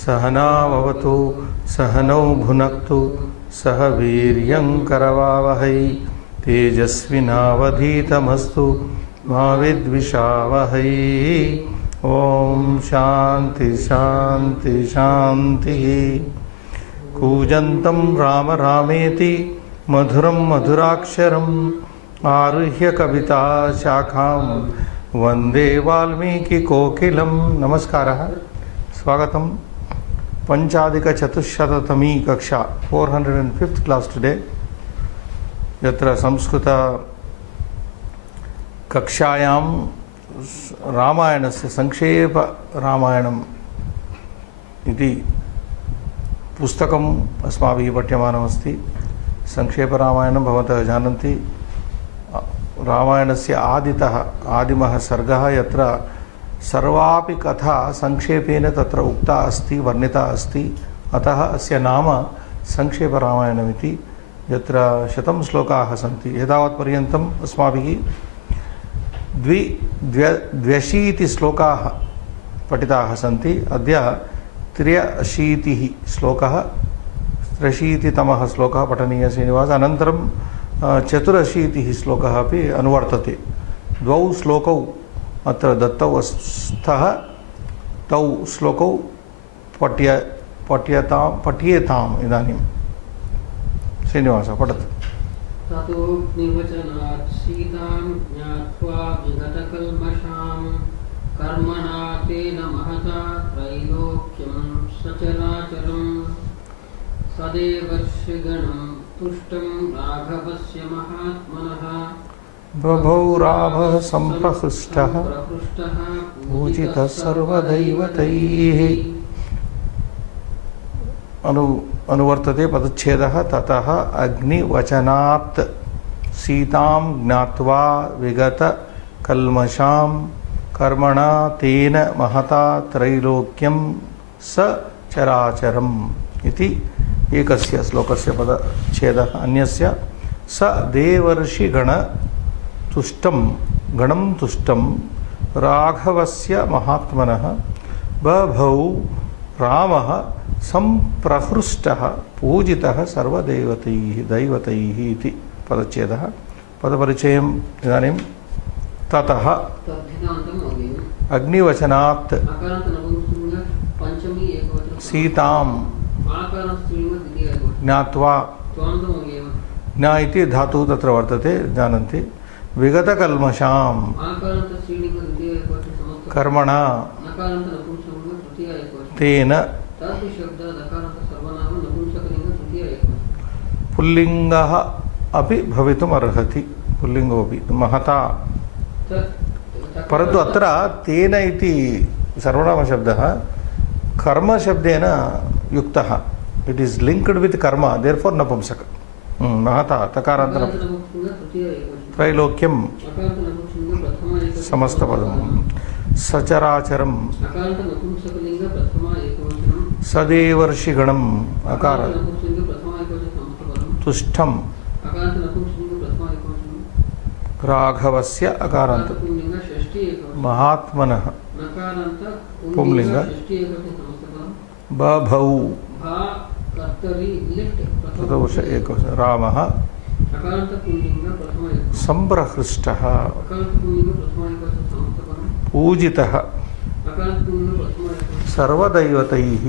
सहनाववतु सहनौ भुनक्तु सह वीर्यं करवावहै तेजस्विनावधीतमस्तु मा विद्विषावहै। ओम शांति शांति शांति। कूजन्तं राम रामेति मधुरं मधुराक्षरम् आरुह्य कविता शाखां वंदे वाल्मीकि कोकिलं। नमस्कारः, स्वागतम्। पंचाधिकचतुश्शततमी कक्षा 405th क्लास टुडे। यत्र संस्कृत कक्षायां रामायणस्य संक्षेप रामायणम् इति पुस्तकम् अस्माभिः पठ्यमानमस्ति। संक्षेपरामायणं भवन्तः जानन्ति। रामायणस्य आदिमः सर्गः यत्र सर्वापि कथा संक्षेपेण तत्र उक्ता अस्ति, वर्णिता अस्ति। अतः अस्य नाम संक्षेपरामायणमिति। यत्र 100 श्लोकाः सन्ति। एतावत्पर्यन्तम् अस्माभिः 82 श्लोकाः पठिताः सन्ति। अद्य 83 श्लोकः, 83तमः श्लोकः पठनीयः श्रीनिवास। अनन्तरं 84 श्लोकः अपि अनुवर्तते। 2 श्लोकौ अत्र दत्तौ स्तः। तौ श्लोकौ पठ्येताम् इदानीं। श्रीनिवास पठतु। ततो निर्वचनात् सीतां ज्ञात्वा विगतकल्मषां कर्मणा तेन महता त्रैलोक्यं सचराचरं सदेवर्षिगणं तुष्टं राघवस्य महात्मनः बभौ रामः सम्प्रहृष्टः पूजितः सर्वदैवतैः। अनुवर्तते पदच्छेदः। ततः अग्निवचनात् सीतां ज्ञात्वा विगतकल्मषां कर्मणा तेन महता त्रैलोक्यं सचराचरम् इति एकस्य श्लोकस्य पदच्छेदः। अन्यस्य स गणं तुष्टं राघवस्य महात्मनः बभौ रामः संप्रहृष्टः पूजितः सर्वदैवतैः इति पदच्छेदः। पदपरिचयम् इदानीं। ततः अग्निवचनात् सीतां ज्ञात्वा, ज्ञा इति धातुः तत्र वर्तते, जानन्ति। विगतकल्मषां कर्मणा तेन पुल्लिङ्गः अपि भवितुम् अर्हति। पुल्लिङ्गोऽपि महता। परन्तु अत्र तेन इति सर्वनामशब्दः कर्मशब्देन युक्तः। इट् इस् लिङ्क्ड् वित् कर्म, देर्फोर् नपुंसक। महता तकारान्तर त्रैलोक्यं समस्तपदं सचराचरं सदेवर्षिगणम् अकार तुष्टं राघवस्य अकारान्त महात्मनः पुंलिङ्ग बभौ रामः सम्प्रहृष्टः पूजितः सर्वदैवतैः।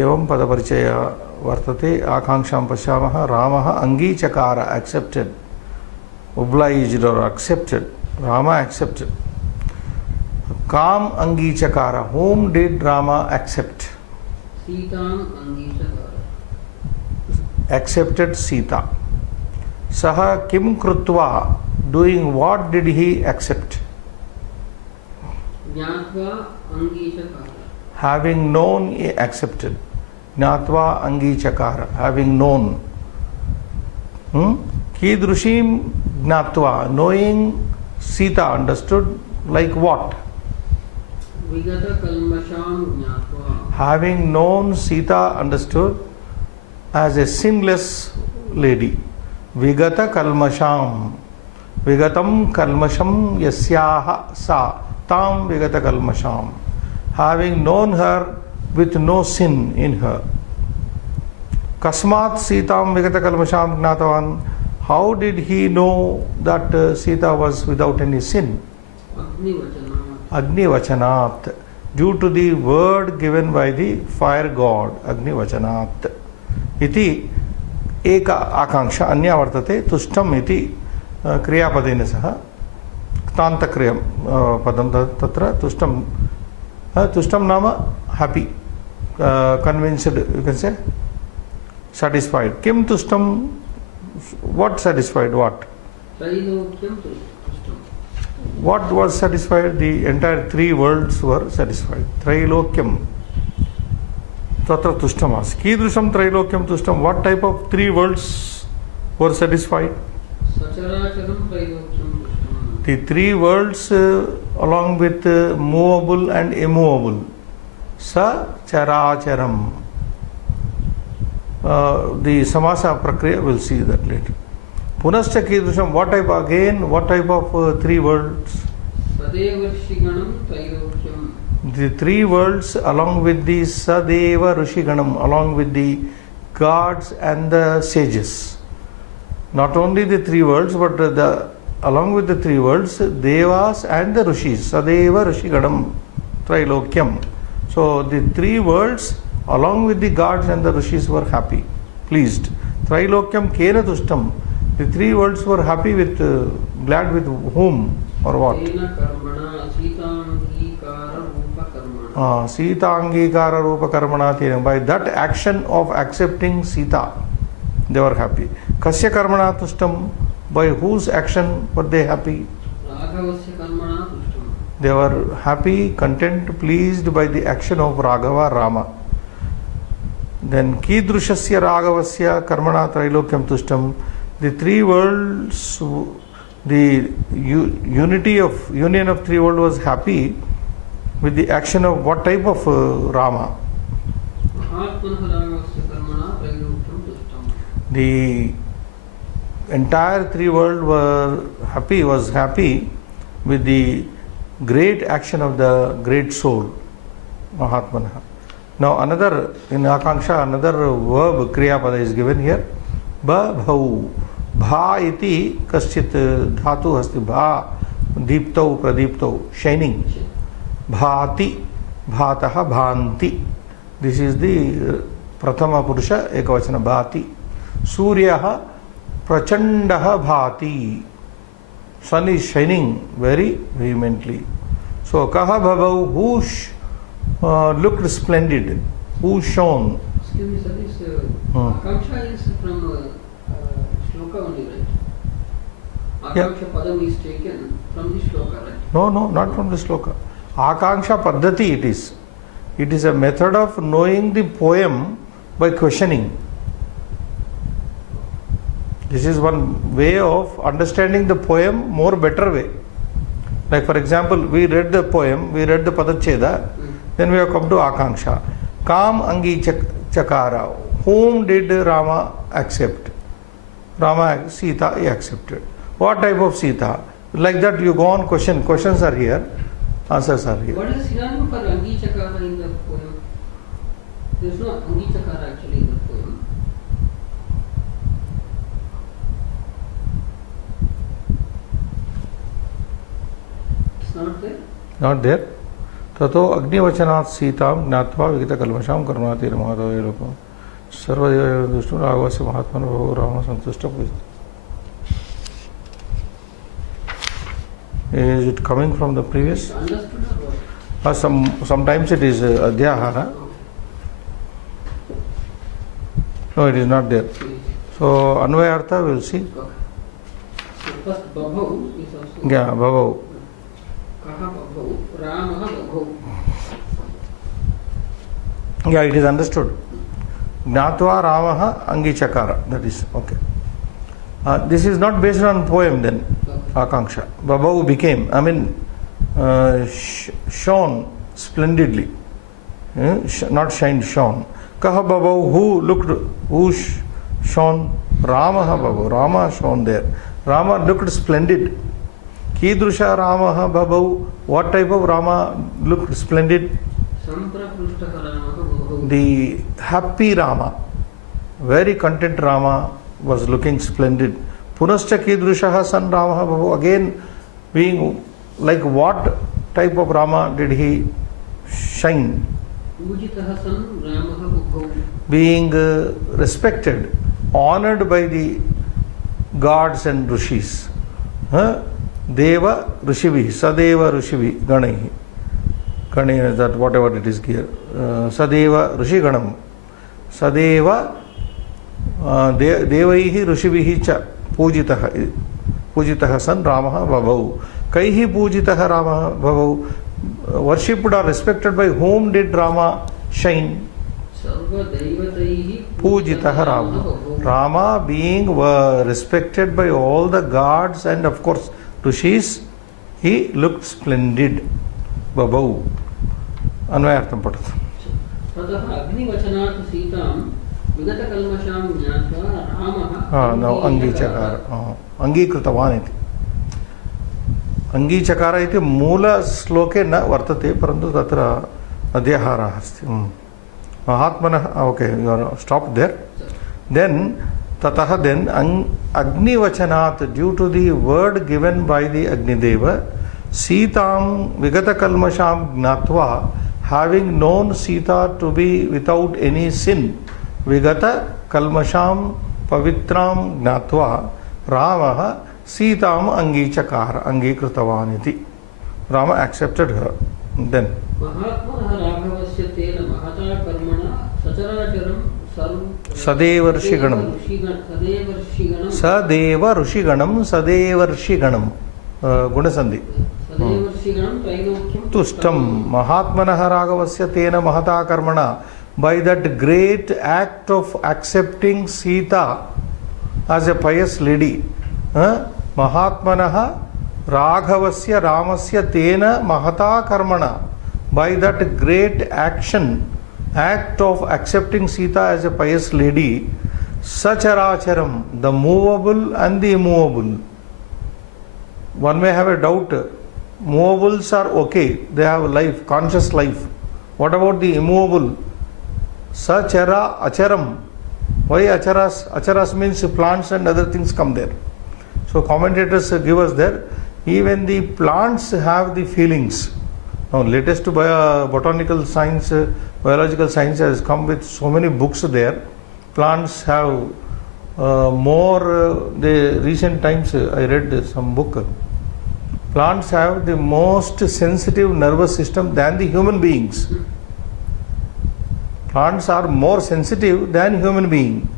एवं पदपरिचयः वर्तते। आकाङ्क्षां पश्यामः। रामः अङ्गीचकार, accepted, obliged or accepted. Rama accepted. Kam Angīchakara. Whom did Rama accept? Sitam Angīchakara. Accepted Sita. Saha kim krutva. Doing what did he accept? Jnatva Angīchakara. Having known, he accepted. Jnatva Angīchakara. Having known. Kīdrushim Jnatva. Knowing Sita, understood like what? Vigata Kalmasham Jnatva. Having known Sita, understood as a sinless lady. Vigata Kalmasham. Vigatam Kalmasham Yasyaha Sa. Tam Vigata Kalmasham. having known her with no sin in her. Kasmat Sitam Vigata Kalmasham Gnatavan. How did he know that Sita was without any sin? Agni Vachanat. Due to the word given by the fire god, Agni Vachanat. Iti eka akanksha anya vartate tushtam iti kriyapadena saha tantakriyam padam tatra tushtam. Tushtam nama happy, convinced, you can say, satisfied. Kim tushtam, what satisfied, what? What was satisfied? The entire three worlds were satisfied. Trailokyam. Tatra tushtamas. Kidrusham trailokyam tushtam. What type of three worlds were satisfied? The three worlds along with movable and immovable. Sa characharam. The samasa prakriya, we'll see that later. Punascha kidrusham, what type again? What type of three worlds? The three worlds along with the Sadeva Rishiganam, along with the gods and the sages. Not only the three worlds, but along with the three worlds, Devas and the Rishis. Sadeva Rishiganam Trilokyam. So the three worlds along with the gods and the Rishis were happy, pleased. Trilokyam Kena Tushtam. The three worlds were happy with, glad with whom or what? Sita Angikara Rupa Karmana. By that action of accepting Sita, they were happy. Kasya Karmana Tushtam. By whose action were they happy? They were happy, content, pleased by the action of Raghava, Rama. Then Kidrushasya Raghavasya Karmana Trilokyam Tushtam. The three worlds, the union of three worlds was happy with the action of what type of Rama? The entire three world was happy with the great action of the great soul, Mahatmana. Now another, in Akanksha, another verb Kriyapada is given here. Bhavau. Bha iti kaschit dhatu hasti. Bha deeptau pradiptau, shining. Bhati, bhataha bhanti. This is the prathama purusha ekavachana. Bhati. Suryaha prachandaha bhati. Sun is shining very vehemently. So kaha bhavau, who looked splendid, who shone. Excuse me, sir, this Akanksha is from shloka only, right? Akanksha padam is taken from the shloka, right? No, not from the shloka. Akanksha paddhati it is. It is a method of knowing the poem by questioning. This is one way of understanding the poem more better way. Like for example, we read the poem, we read the Padacheda, then we have come to Akanksha. Kam Angi Chakara. Whom did Rama accept? Rama, Sita, he accepted. What type of Sita? Like that you go on question. Questions are here, answers are here. What is the synonym for Angi Chakara in the poem? There is no Angi Chakara actually in the poem. It's not there? Not there. Tato Agnivachanat Sitam Gnatva Vigita Kalmasham Karunati Ramadava Loka Sarvadeva Dushtu Raghavasya Mahatmana Bhava Rama Santushta. Is it coming from the previous? Understood or what? Sometimes it is Adhyahara. No, it is not there. So Anvayartha we will see. Okay. So first Bhavau is also. Yeah, Bhavau. Kaha Bhavau, Ramaha Bhavau. Yeah, it is understood. Gnatva Ramaha Angichakara. That is okay. This is not based on poem then. Akanksha. Bhavau became, shone splendidly. Not shined, shone. Kaha Bhavau, who shone? Ramaha Bhavau. Rama shone there. Rama looked splendid. Kidrusha Ramaha Bhavau. What type of Rama looked splendid? The happy Rama, very content Rama was looking splendid. Punascha kidrushaha san Rama Babu, again being like what type of Rama did he shine? Being respected, honored by the gods and rishis. Deva Rishivi, Sadeva Rishivi, Ganaihi. Ganaihi, that whatever it is here. Sadeva Rishi Ganam. Sadeva Devaihi Rishivihi cha Pujitaha. Pujitaha san Ramaha Babau. Kaihi Pujitaha Ramaha Babau. Worshipped or respected by whom did Rama shine? Pujitaha Rama. Rama being respected by all the gods and of course rishis, he looked splendid. Babau. Anvayartham patatu. Now Angichakara. Angikritavani. Angichakara iti moola sloke na vartate parantu tatra adhyahara asti. Mahatmana, okay, you are stopped there. Then tataha then Agni Vachanat, due to the word given by the Agni Deva, Sitam Vigata Kalmasham Gnatva, having known Sita to be without any sin, Vigata Kalmasham Pavitram Gnatva, Ramaha Sitam Angichakara, Angikritavaniti. Rama accepted her. Then Sadeva Rishiganam. Sadeva Rishiganam, Sadeva Rishiganam. Gunasandhi. Tustam Mahatmanaha Raghavasya Tena Mahata Karmana. By that great act of accepting Sita as a pious lady, Mahatmanaha Raghavasya Ramasya Tena Mahata Karmana. By that great act of accepting Sita as a pious lady, Sacharacharam, the movable and the immovable. One may have a doubt. Movables are okay, they have life, conscious life. What about the immovable? Sachara acharam. Why acharas? Acharas means plants and other things come there. So commentators give us there. Even the plants have the feelings. Now latest botanical science, biological science has come with so many books there. Plants have the recent times I read some book. Plants have the most sensitive nervous system than the human beings. Plants are more sensitive than human being.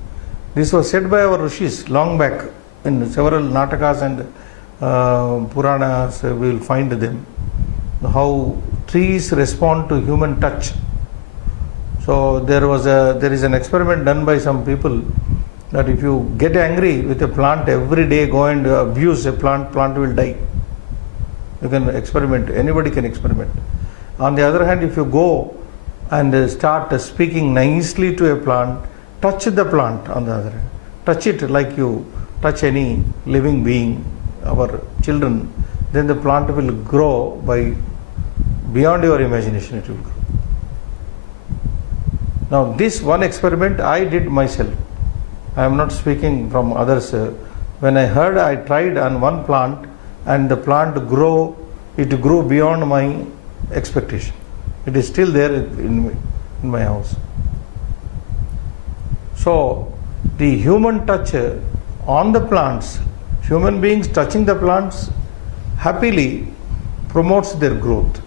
This was said by our rishis long back in several natakas and Puranas. We will find them. How trees respond to human touch. So there is an experiment done by some people that if you get angry with a plant every day, go and abuse a plant will die. You can experiment, anybody can experiment. On the other hand, if you go and start speaking nicely to a plant, touch the plant on the other hand. Touch it like you touch any living being, our children, then the plant will grow beyond your imagination it will grow. Now this one experiment I did myself. I am not speaking from others. When I heard, I tried on one plant and the plant grew beyond my expectation. It is still there in my house. So the human touch on the plants, human beings touching the plants happily promotes their growth.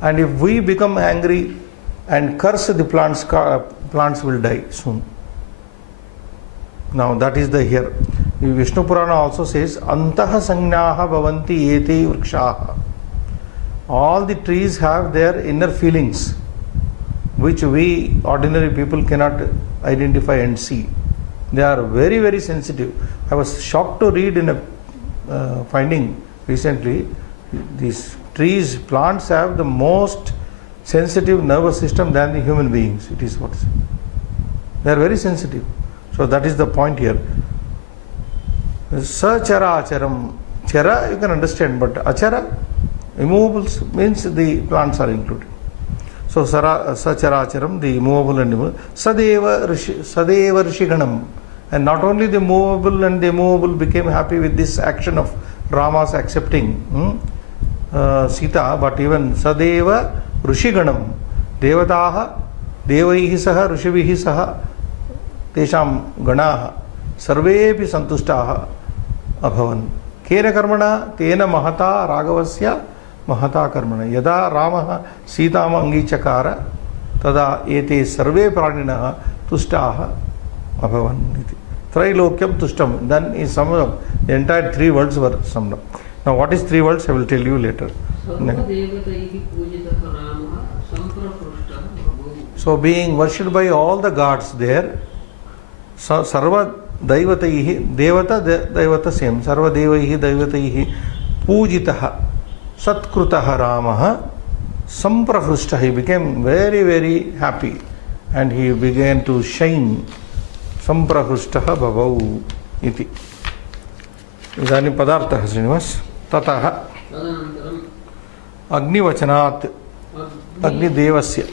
And if we become angry and curse the plants, plants will die soon. Now that is the here. Vishnu Purana also says, Antaha Sangnyaha Bhavanti Eti Vrikshaha. All the trees have their inner feelings, which we ordinary people cannot identify and see. They are very, very sensitive. I was shocked to read in a finding recently, these trees, plants have the most sensitive nervous system than the human beings. It is what they are very sensitive. So that is the point here. Sachara acharam. Chara you can understand, but achara, immovables means the plants are included. So Sacharacharam, the movable and immovable. Sadeva Rishiganam. And not only the movable and the immovable became happy with this action of Rama's accepting Sita, but even Sadeva Rishiganam. Devataha, Devaihi Saha, Rishivihi Saha, Tesham Ganaha, Sarvepi Santushtaha Abhavan. Kena Karmana, Tena Mahata Raghavasya Mahata Karmana. Yada Ramaha Sitam Angichakara, Tada Ete Sarve Praninaha Tushtaha Abhavan. Trilokyam Tushtam. Then is summed up. The entire 3 words were summed up. Now what is 3 words? I will tell you later. So being worshipped by all the gods there, Sarva Daivataihi, Devata same, Sarva Devaihi Daivataihi Pujitaha Satkrutaha Ramaha Samprahrushta. He became very, very happy and he began to shine. Samprahrushtaha Bhavau iti. Idani Padartha Srinivas. Tataha Agnivachanat Agnidevasya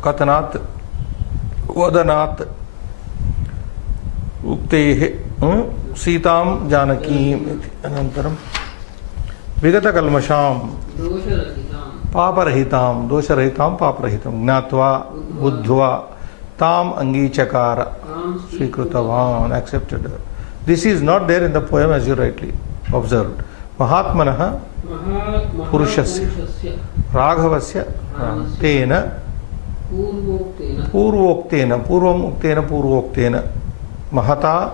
Katanat Vadanat Uktehe Sitam Janakim Anantaram Vigata Kalmasham Paparahitam Dosharahitam Paparahitam Gnatva Buddhva Tam Angichakara Svikrutavan, accepted her. This is not there in the poem as you rightly observed. Mahatmanaha Purushasya Raghavasya Tena Purvoktena Purvoktena Mahata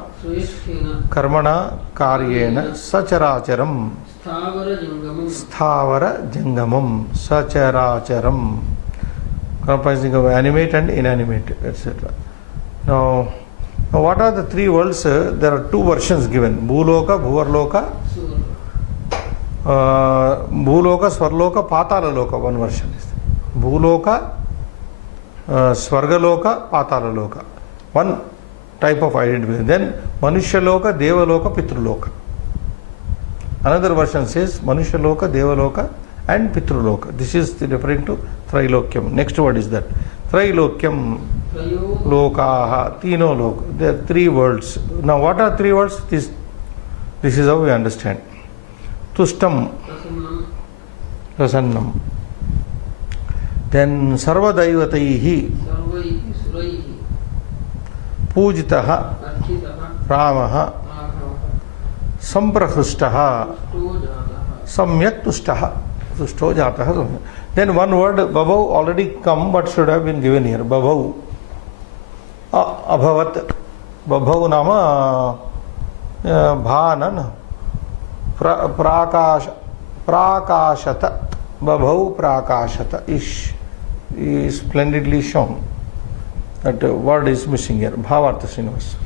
Karmana Karyena Sacharacharam Sthavara Jangamam Sacharacharam, comprising of animate and inanimate, etc. Now what are the 3 worlds? There are 2 versions given. Bhuloka, Bhuvarloka, Bhuloka, Swarloka, Patalaloka. One version is there. Bhuloka, Swargaloka, Patalaloka. One type of identification. Then Manushaloka, Devaloka, Pitruloka. Another version says Manushaloka, Devaloka and Pitruloka. This is referring to Trilokyam. Next word is that. Trilokyam Lokaha, Tino Loka. There are 3 words. Now what are 3 words? This is how we understand. Tushtam Prasannam. Then Sarvadaivataihi Pujitaha Ramaha Samprahrushtaha Samyak Tushtaha. Then one word Bhavau already come but should have been given here. Bhavau Abhavat. Bhavau Nama Bhanan Prakashata. Bhavau Prakashata is splendidly shown. That word is missing here. Bhavartha Srinivas.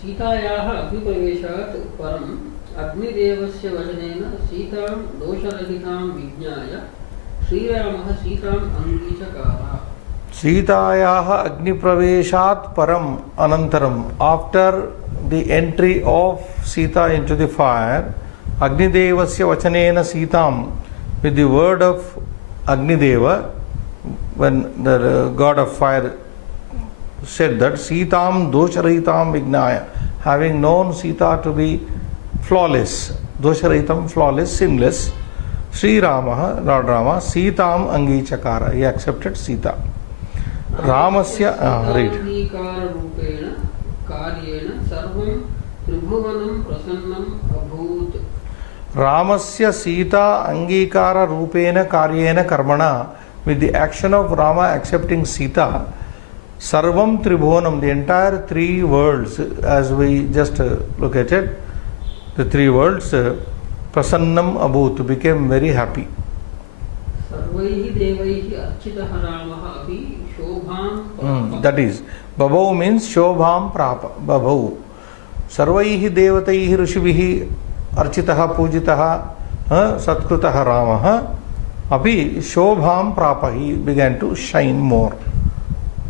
Sitayaha Abhipraveshat Param Agnidevasya Vajanena Sitam Dosharahitam Vijnaya Sri Ramaha Sitam Angichakara. Sitayaha Agnipraveshat Param Anantaram. After the entry of Sita into the fire, Agnidevasya Vachanena Sitam, with the word of Agnideva, when the god of fire said that Sitam Dosharahitam Vignaya, having known Sita to be flawless, Dosharahitam, flawless, sinless, Sri Rama, Lord Rama, Sitam Angichakara, he accepted Sita. Ramasya, read. Ramasya Sita Angikara Rupena Karyena Karmana, with the action of Rama accepting Sita, Sarvam Tribhuvanam, the entire 3 worlds, as we just look at it, the 3 worlds, Prasannam Abhut, became very happy. That is, Babau means Shobham Prapa, Babau. Sarvaihi Devataihi Rishivihi Architaha Pujitaha Satkrutaha Ramaha Abhi Shobham Prapa, he began to shine more.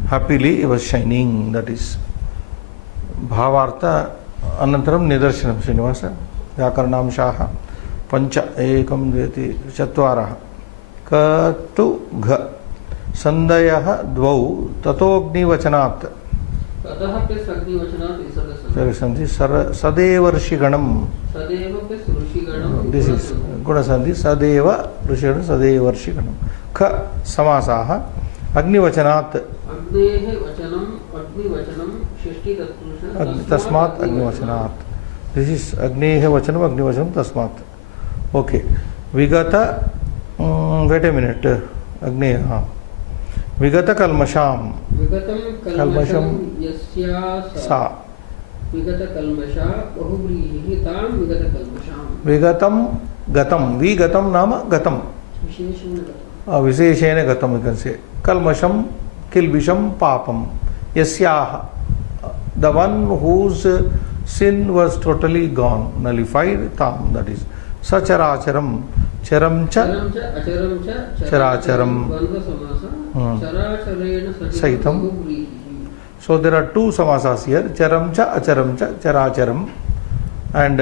Happily he was shining, that is. Bhavartha Anantaram Nidarshanam Srinivasa Vyakarnamshaha Pancha Ekam Dveti Chatvaraha क to घ सन्धयः द्वौ ततोऽग्निवचनात् ततः plus अग्निवचनात् विसर्ग संधि सदेवर्षिगणम् सदैव plus ऋषिगणम् this is गुणसंधि सदैव ऋषिगणं सदैवर्षिगणं ख समासाः अग्निवचनात् अग्नेः वचनम् अग्निवचनं षष्ठी तत्पुरुष तस्मात् अग्निवचनात् दिस इज अग्नेः वचनम् अग्निवचनं तस्मात् ओके विगत वेट ए मिनिट अग्नेः विगत कल्मषां विगतं कल्मषं यस्या सा विगत कल्मषा बहुव्रीहिः तां विगत कल्मषां विगतं गतं विगतं नाम गतं विशेषेण गतं विशेषेण गतं you can say कल्मषं किल्बिषं पापं यस्याः the one whose sin was totally gone nullified tam that is sacharacharam charam cha अचरं च चराचरं द्वन्द्व समास चराचरेण सहितं so there are two samasas here charam cha characharam and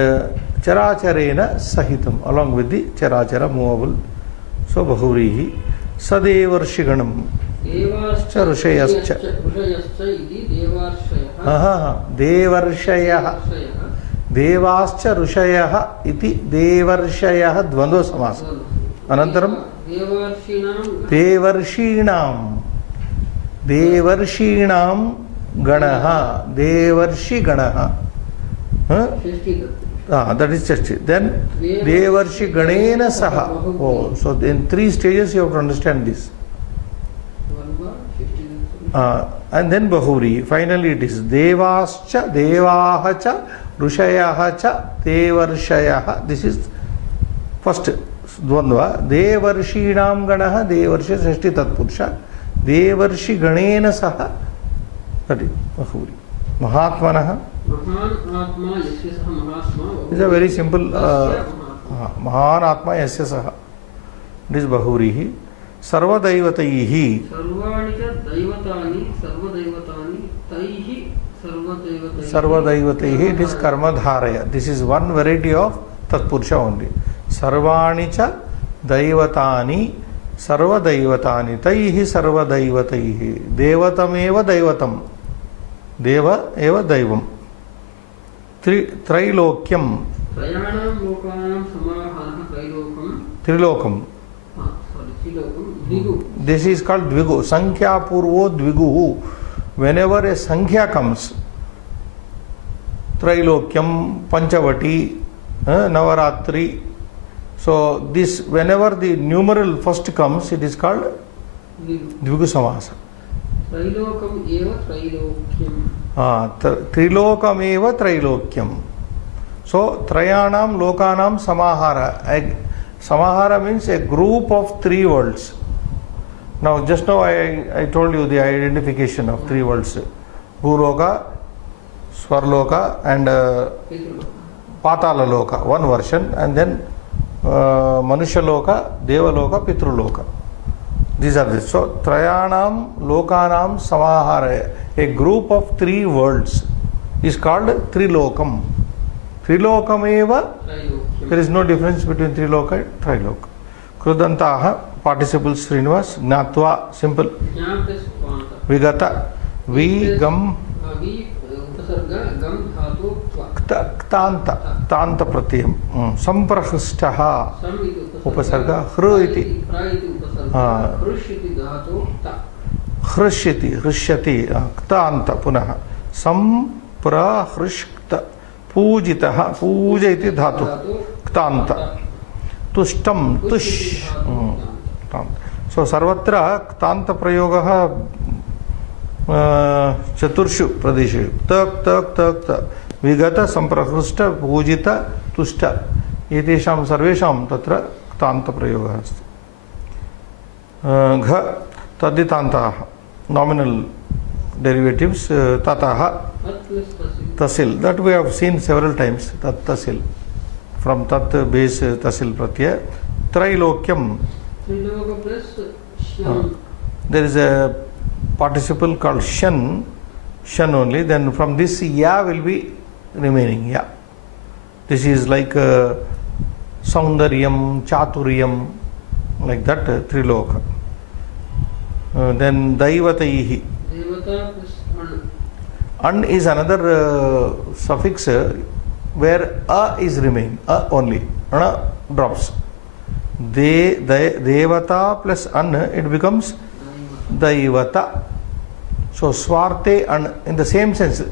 characharena sahitam along with the charachara movable so bahuvrihi sadevarshiganam देवाश्च ऋषयश्च ऋषयश्च इति देवार्षयः देवर्षयः देवाश्च ऋषयः इति देवर्षयः द्वन्द्व समास अनन्तरं देवर्षीणां गणः देवर्षिगणः that is षष्ठी then देवर्षिगणेन सह oh so in three stages you have to understand this and then bahuri finally it is devascha devaha cha ऋषयः च देवर्षयः this is first द्वन्द्वा देवर्षीणां गणः देवर्षि षष्ठी तत्पुरुष देवर्षि गणेन सह that is bahuri महात्मनः महान आत्मा यस्य सह महात्मा is a very simple महान आत्मा यस्य सह it is bahurihi सर्वदैवतैः सर्वाणि च दैवतानि सर्वदैवतानि तैः सर्वदैवतैः it is कर्मधारय this is one variety of tatpurusha only सर्वाणि च दैवतानि सर्वदैवतानि तैः सर्वदैवतैः देवतमेव दैवतं देव एव दैवं त्रैलोक्यं त्रयाणां लोकानां समाहारः त्रैलोकं त्रिलोकं this is called dvigu sankhya purvo dvigu whenever a sankhya comes trailokyam panchavati navaratri so this whenever the numeral first comes it is called dvigu samasa trailokam eva trailokyam trilokam eva trailokyam so trayanam lokanam samahara samahara means a group of three worlds. Now just now I told you the identification of three worlds Bhuloka, Swarloka and Patala Loka, one version, and then Manusha Loka, Deva Loka, Pitru Loka. These are this. So Trayanam Lokanam Samahara, a group of three worlds is called Trilokam. Trilokam eva, there is no difference between Triloka and Triloka. Krudantaha, participle Srinivas, Gnatva, simple. Vigata, Vi, Gam, Ktanta, Tanta Pratyam, Samprahristaha, Upasarga, Hru iti, Hrishyati, Hrishyati, Ktanta Punaha, Samprahrishta. पूजितः पूज इति धातु क्तान्त तुष्टम तुष सो सर्वत्र क्तान्त प्रयोगः चतुर्षु प्रदेशेषु तक तक तक तक विगत संप्रहृष्ट पूजित तुष्ट एतेषां सर्वेषां तत्र क्तान्त प्रयोगः अस्ति घ तद्धितान्ताः nominal derivatives tataha tasil that we have seen several times tat tasil from tat base tasil pratyaya trilokyam there is a participle called shan only then from this ya will be remaining ya this is like saundaryam chaturyam like that Triloka. Then Daivataihi. Devata plus an. An is another suffix where a is remain, a only, ana drops. Devata plus an, it becomes Daivata. So Swarte an, in the same sense.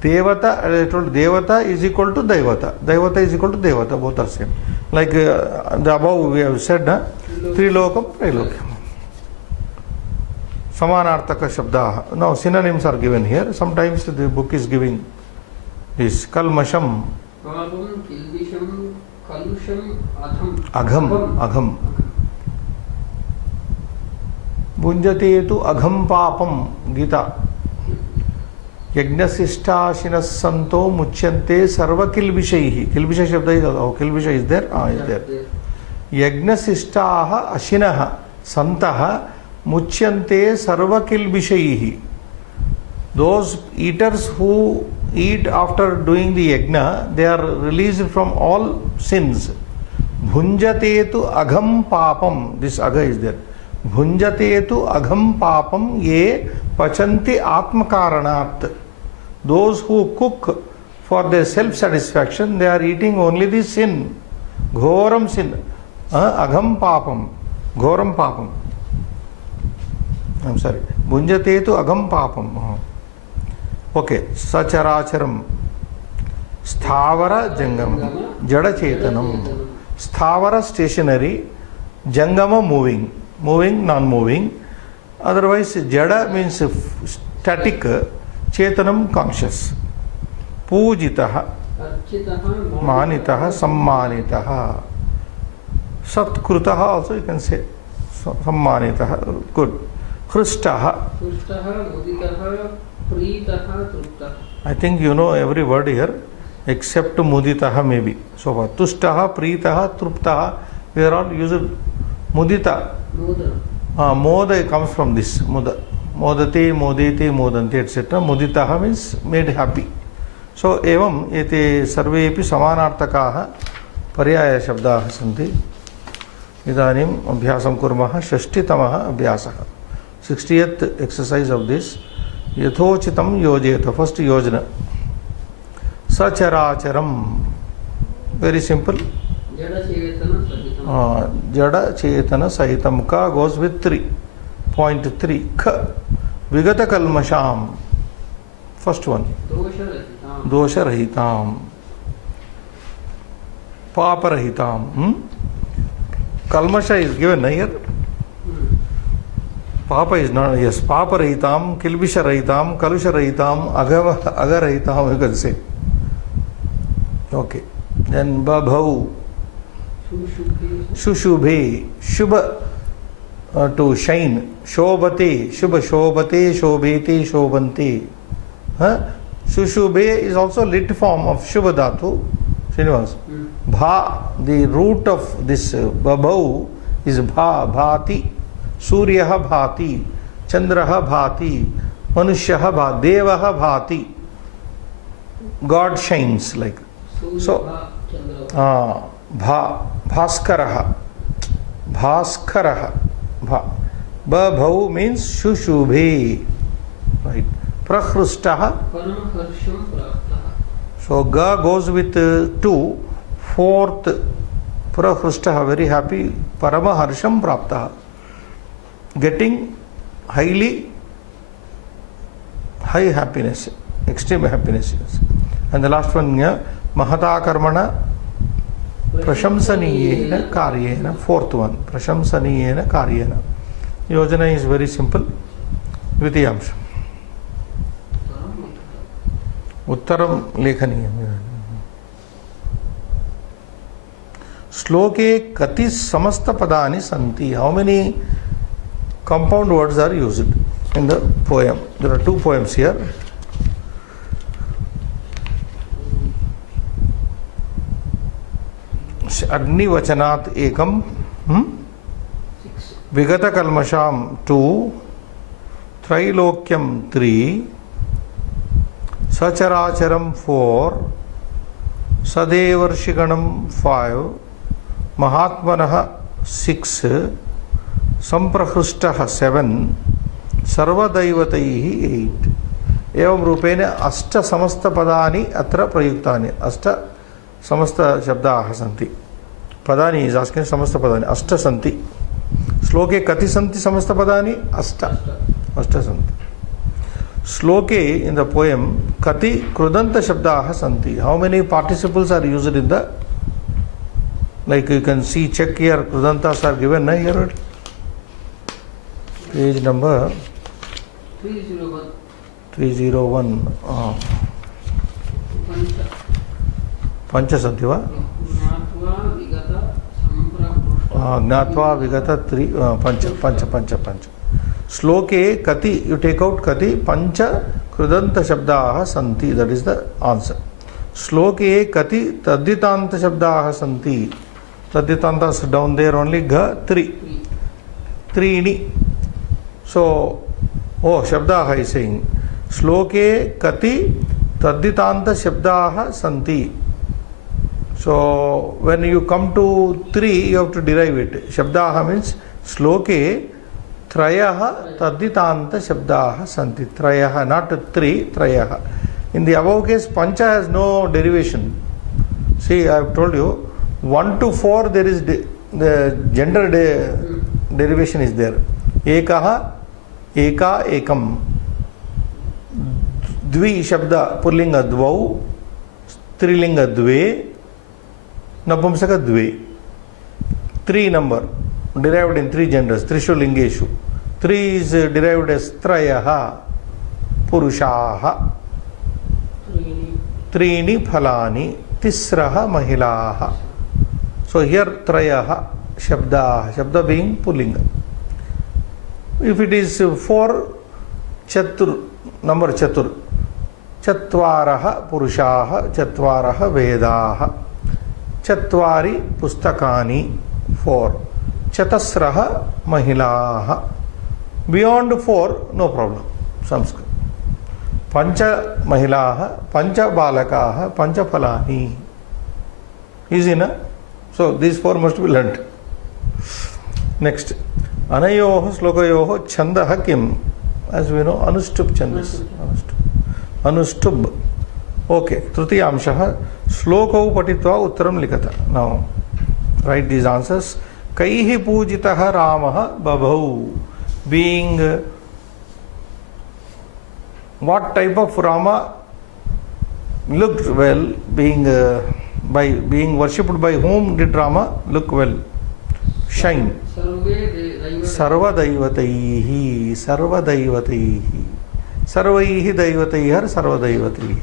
Devata, as I told, Devata is equal to Daivata. Daivata is equal to Devata, both are same. Like the above we have said, Trilokam, Trilokam. Samanartaka Shabdaha. Now synonyms are given here. Sometimes the book is giving this Kalmasham. Papam, Kilbisham, Kalusham, Agham. Agham, Agham. Bunjate tu Agham Papam, Gita. Yagnasishtashinas santo muchyante sarva kilbishaihi. Kilbisha Shabda is, oh, Kilbisha is there? Ah, is there. Yagnasishtaha ashinaha santaha muchyante sarva kilbishaihi. Those eaters who eat after doing the yajna, they are released from all sins. Bhunjatetu agham papam. This agha is there. Bhunjatetu agham papam ye pachanti atmakaranat. Those who cook for their self-satisfaction, they are eating only the sin. Ghoram sin. Agham papam. Ghoram papam. I'm sorry. Bhunjatetu agham papam. Okay. Sacharacharam. Sthavara jangam. Jada chetanam. Sthavara stationary. Jangama moving. Moving, non-moving. Otherwise, jada means static. Chetanam conscious. Pujitaha. Manitaha. Sammanitaha. Satkrutaha also you can say. Sammanitaha. Good. Khrustaha. I think you know every word here except muditaha maybe. So far. Tushtaha, Preetaha, Truptaha. We are all used mudita. Moda comes from this. Muda. Modate, modete, modante, etc. Muditaha means made happy. So evam ete sarvepi samanartakaha paryaya shabdaha santi. Idanim abhyasam kurmaha shashtitamaha abhyasaha. 60th exercise of this. Yathochitam yojeta. First yojana. Sacharacharam. Very simple. Jada chetana sahitam. Ka goes with 3. Point 3. K. Vigata kalmasham. First one. Dosha rahitam. Papa rahitam. Kalmasha is given here. Papa is not, yes. Papa rahitam, Kilbisha rahitam, Kalusha rahitam, Aga rahitam, you can say. Okay. Then Babhau. Shushubhe. Shubha. To shine. Shobate. Shubha shobate, shobete, shobante. Shushubhe is also lit form of Shubha Dhatu. Srinivas. Bha. The root of this Babhau is Bha. Bhati. Suryaha bhati, Chandraha bhati, Manushyaha bhati, Devaha bhati. God shines like. So, Bhaskaraha. Bhaskaraha. Babhau means Shushubhe. Right. Prahrustaha. So, Ga goes with 2. Fourth, Prahrustaha, very happy. Paramaharsham praptaha. Getting high happiness, extreme happiness. And the last one, Mahata Karmana Prashamsaniyena Karyena. Fourth one, Prashamsaniyena Karyena. Yojana is very simple. Dvitiyamsha. Uttaram Lekhaniyam. Sloke Kati Samasta Padani Santi. How many compound words are used in the poem? There are 2 poems here. Agni Vachanat Ekam, Vigata Kalmasham 2, Trilokyam 3, Sacharacharam 4, Sadevarshiganam 5, Mahatmanaha 6, Samprahrustaha 7, Sarvadaivataihi 8. एवं रूपेण अष्ट समस्त पदानि अत्र प्रयुक्तानि. अष्ट समस्त शब्दाः सन्ति. पदानि इस् आस्किङ्ग् समस्त पदानि अष्ट सन्ति. श्लोके कति सन्ति समस्त पदानि? अष्ट. अष्ट सन्ति. श्लोके in the poem kati krudanta shabdaah santi. How many participles are used in the, like you can see, check here, krudantas are given here. Page number 301. 301. Pancha santi va? Gnatva vigata 3 pancha. Sloke kati, you take out kati, pancha krudanta shabdaah santi. That is the answer. Sloke kati taditanta shabdaah santi. Taditantas down there only, ga 3. 3 ini. So, shabdaah is saying. Sloke kati taditanta shabdaah santi. So, when you come to 3, you have to derive it. Shabdaah means sloke trayah taditanta shabdaah santi. Trayah, not 3, trayah. In the above case, pancha has no derivation. See, I have told you, 1 to 4 there is the gender derivation is there. Ekaha, eka, ekam. Dvi shabda, pullinga dvau, strilinga dve, napumsaka dve. 3 number, derived in 3 genders, trishu lingeshu. 3 is derived as trayaha, purushaha, trini phalani, tisraha mahilaha. So here trayaha, shabda being pullinga. If it is 4, chatur, number chatur, chatvaraha purushaha, chatvaraha vedaha, chatvari pustakani, 4, chatasraha mahilaha. Beyond 4, no problem. Sanskrit. Pancha mahilaha, pancha balakaha, pancha phalani. Easy, na? So these 4 must be learnt. Next. Anayoho slokayoho chandaha kim. As we know, anustub chandas. Anustub. Okay. Trutiyamshaha. Slokau patitva uttaram likata. Now, write these answers. Kaihi pujitaha ramaha babhau. Being what type of Rama looked well, being worshipped by whom did Rama look well? Shine. Sarvadaivataihi. Sarvadaivataihi. Sarvaihi daivataihi or sarvadaivataihi.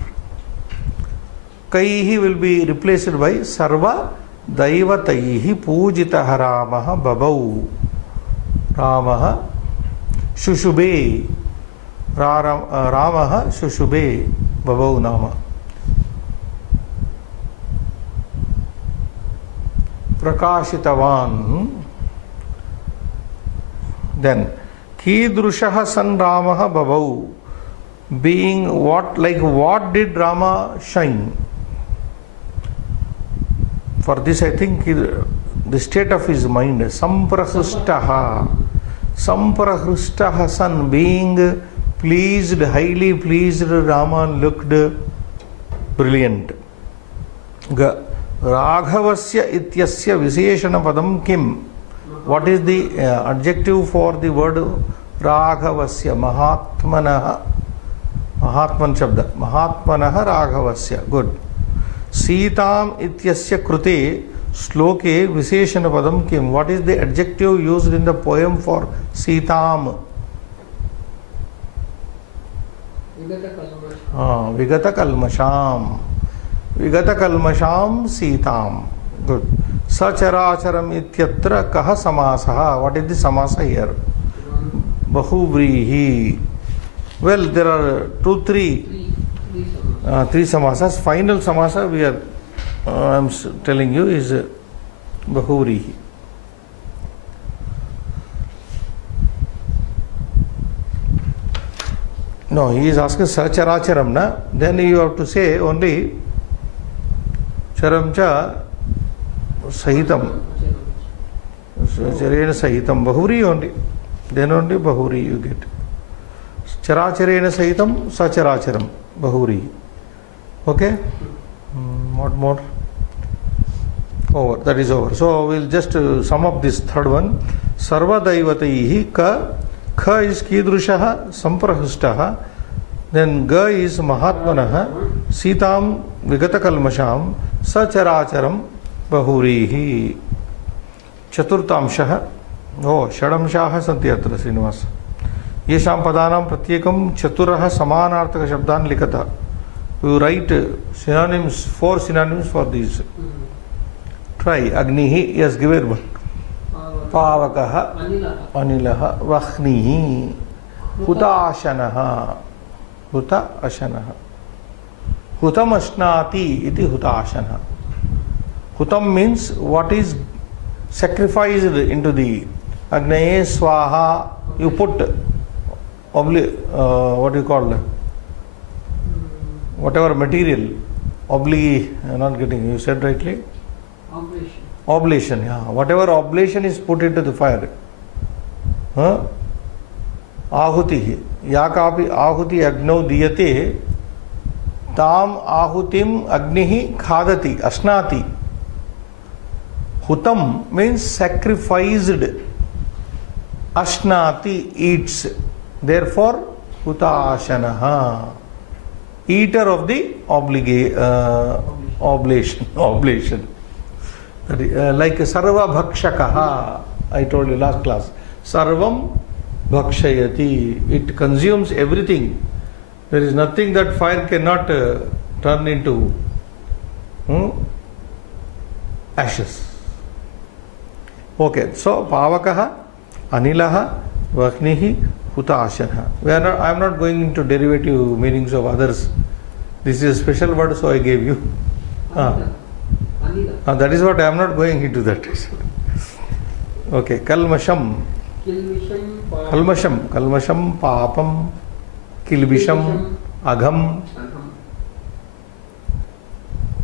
Kaihi will be replaced by sarva daivataihi pujitaha ramaha babau. Ramaha Shushube. Ramaha Shushube. Babau Nama. Prakashitavan. Then Kidrushaha san Ramaha Babau. Being what, like what did Rama shine? For this I think the state of his mind. Samprahrustaha. Samprahrustaha san, being pleased, highly pleased, Rama looked brilliant. Raghavasya ityasya visheshana padam kim. What is the adjective for the word Raghavasya? Mahatmanaha. Mahatman shabda. Mahatmanaha Raghavasya. Good. Sitam ityasya krute sloke visheshana padam kim. What is the adjective used in the poem for Sitam? Vigata kalmasham. Vigata kalmasham Sitam. Good. Sacharacharam ityatra kaha samasaha. What is the samasa here? Bahuvrihi. Well, there are 3 samasas. Final samasa we are I am telling you is Bahuvrihi. No, he is asking Sacharacharam, na? Then you have to say only Charamcha Sahitam. Characharena sahitam bahuri only. Then only bahuri you get. Characharena sahitam sacharacharam bahuri. Okay? What more? Over. That is over. So we'll just sum up this third one. Sarva daivataihi ka. Kha is kidrushaha samprahustah. Then ga is mahatmanah. Sitam vigatakalmasham sacharacharam bahurihi. Chaturtamshah. Shadamshaha santi atra Srinivas. Yesham padanam pratyekam chaturah samanarthaka shabdan likata. You write synonyms, 4 synonyms for these. Try. Agnihi, yes, give it one. Pavakaha, Anilaha, Vakhnihi, Hutashanaha, Hutashanaha. Hutam ashnati iti Hutashanaha. Hutam means what is sacrificed into the Agnaye Swaha. You put what do you call that? Whatever material, I'm not getting, you said rightly? Oblation, yeah. Whatever oblation is put into the fire. Ahuti. Yakapi ahuti agno diyate tam ahutim agnihi khadati, ashnati. Hutam means sacrificed. Ashnati eats. Therefore, Hutashanaha. Eater of the oblation. Like Sarva Bhakshakaha, I told you last class. Sarvam Bhakshayati. It consumes everything. There is nothing that fire cannot turn into ashes. Okay, so Pavakaha, Anilaha, Vakhnihi, Hutashana. I am not going into derivative meanings of others. This is a special word, so I gave you. That is what I am not going into that. Okay, Kalmasham. Kalmasham. Kalmasham, Papam, Kilbisham, Agham.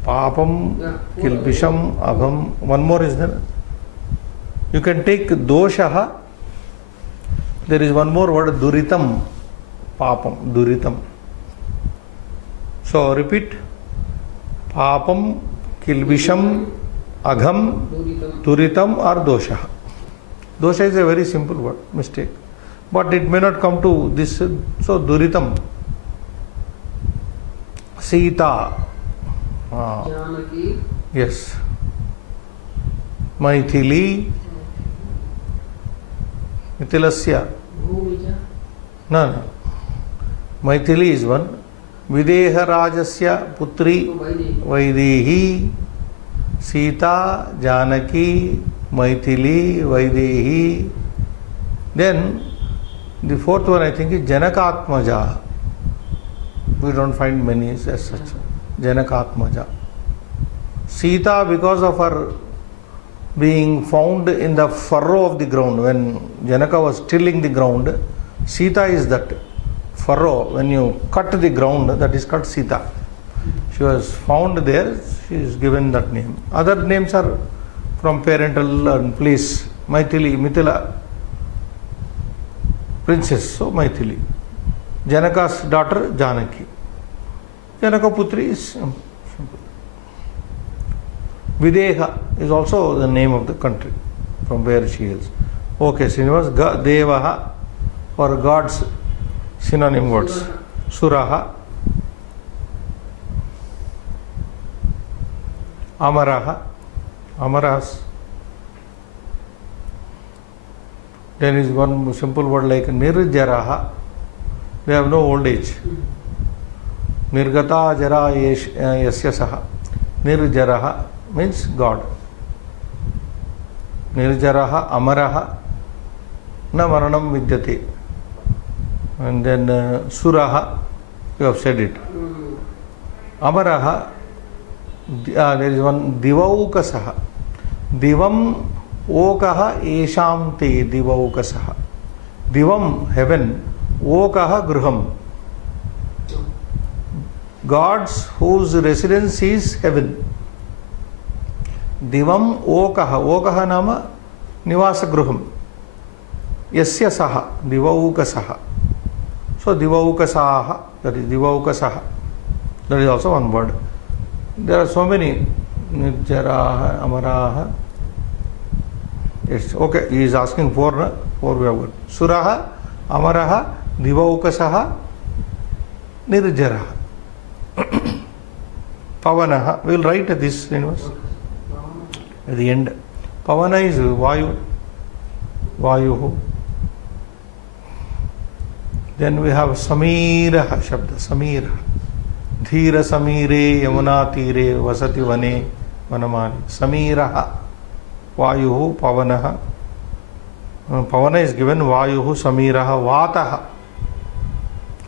Papam, Kilbisham, Agham. One more is there. You can take Doshaha. There is one more word, Duritam. Papam, Duritam. So repeat. Papam, Kilbisham, Agham, Duritam or Dosha. Dosha is a very simple word, mistake. But it may not come to this. So Duritam. Sita. Yes. Maithili. Mithilasya. No. Maithili is one. Videha Rajasya Putri Vaidehi. Sita, Janaki, Maithili, Vaidehi. Then the fourth one I think is Janakatmaja. We don't find many as such. Janakatmaja. Sita, because of her being found in the furrow of the ground, when Janaka was tilling the ground, Sita is that furrow. When you cut the ground, that is called Sita. She was found there, she is given that name. Other names are from parental and place. Maithili, Mithila, princess, so Maithili. Janaka's daughter, Janaki. Janaka Putri is simple. Videha is also the name of the country from where she is. Okay, Srinivas, Devaha or God's synonym words. Suraha. Amaraha. Amaras. Then is one simple word like Nirjaraha. They have no old age. Nirgata jara yasya saha. Nirjaraha means God. Nirjaraha amaraha na maranam vidyate. And then Suraha, you have said it. Amaraha, there is one Divaukasaha. Divam Okaha Esham Te Divaukasaha. Divam, heaven. Okaha Gruham. Gods whose residence is heaven. Divam Okaha. Okaha nama Nivasagruham. Yasya saha. Divaukasaha. So Divaukasaha. That is Divaukasaha. That is also one word. There are so many. Nirjaraha, Amaraha. Yes, okay. He is asking for we have got. Suraha, Amaraha, Divaukasaha, Nirjaraha. Pavanaha. We will write this universe at the end. Pavana is Vayu. Vayuhu. Then we have Samiraha Shabda. Samiraha. Dhira Samire Yamuna Tire Vasati Vane Vanamani. Samiraha. Vayuhu Pavanaha. Pavana is given. Vayuhu Samiraha. Vataha.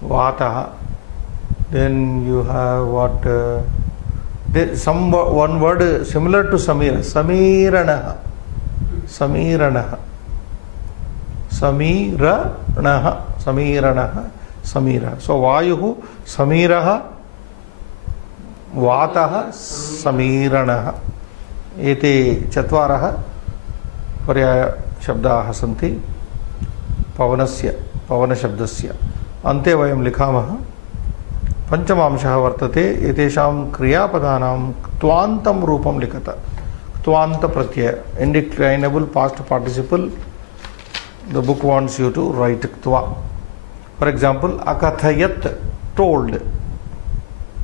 Vataha. Then you have what? One word similar to Samira. Samiranaha. Samiranaha. Samiranaha. Samiranaha. Samira. So Vayuhu Samiraha. Vataha Samiranaha. Ete Chatvarah Paryaya Shabdaah Santi. Pavanasya. Pavana Shabdasya. Ante Vayam Likhamah. Panchamamshaha vartate etesham kriyapadanam ktuantam rupam likata. Ktuanta pratyaya. Indeclinable past participle. The book wants you to write ktva. For example, akathayat, told.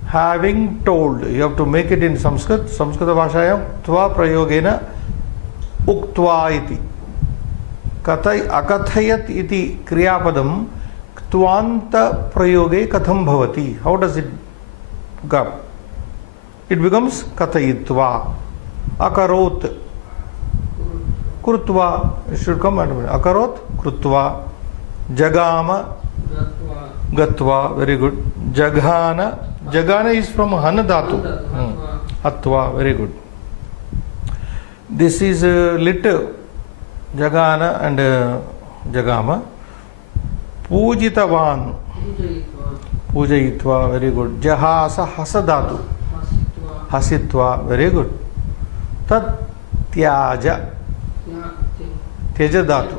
Having told. You have to make it in Sanskrit. Samskrita bhashayam ktva prayogena uktva iti. Akathayat iti kriyapadam Tvanta prayoge katham bhavati. How does it go? It becomes kathayitva. Akarot. Krutva. It should come at akarot. Krutva. Jagama. Gatva. Very good. Jaghana. Jagana is from Hanadatu. Atva. Very good. This is lit. Jagana and Jagama. Pujitavan. Pujayitva. Very good. Jahasa hasadatu. Hasitva. Very good. Tat tyaja. Tejadatu.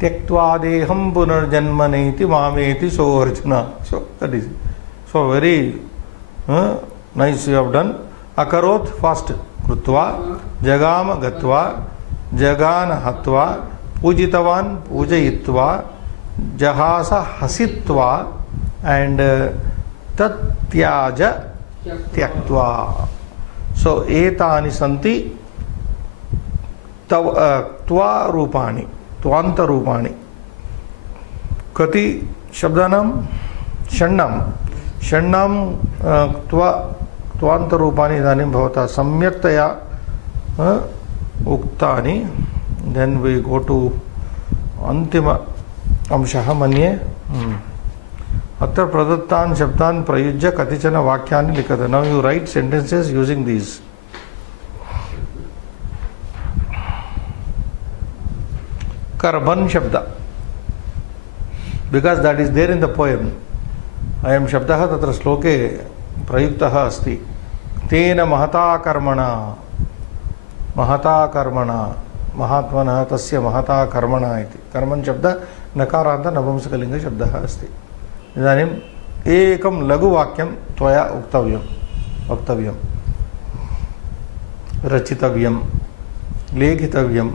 Tyaktva deham punarjanmaneti mameti so arjuna. So that is. So very nice you have done. Akarot fast. Krutva. Jagama gatva. Jagana hatva. Pujitavan pujayitva. Jahasa hasitva and tattyaja tyaktva. So etani santi tva rupani, tvanta rupani. Kati shabdanam shannam. Shannam tvanta rupani idanim bhavata samyaktaya uktani. Then we go to antima अंशः मन्ये अत्र प्रदत्तान् शब्दान् प्रयुज्य कतिचन वाक्यानि लिखत. Now you write sentences using these. Karban shabda, because that is there in the poem. Ayam shabdah tatra shloke prayuktah asti. Tena mahata karmana. Mahata karmana. Mahatmana tasya mahata karmana iti. Karman shabda नकारांत नपुंसकलिंग शब्दः अस्ति. इदानीम् एकं लघुवाक्यं त्वया वक्तव्यं रचितव्यं लेखितव्यं.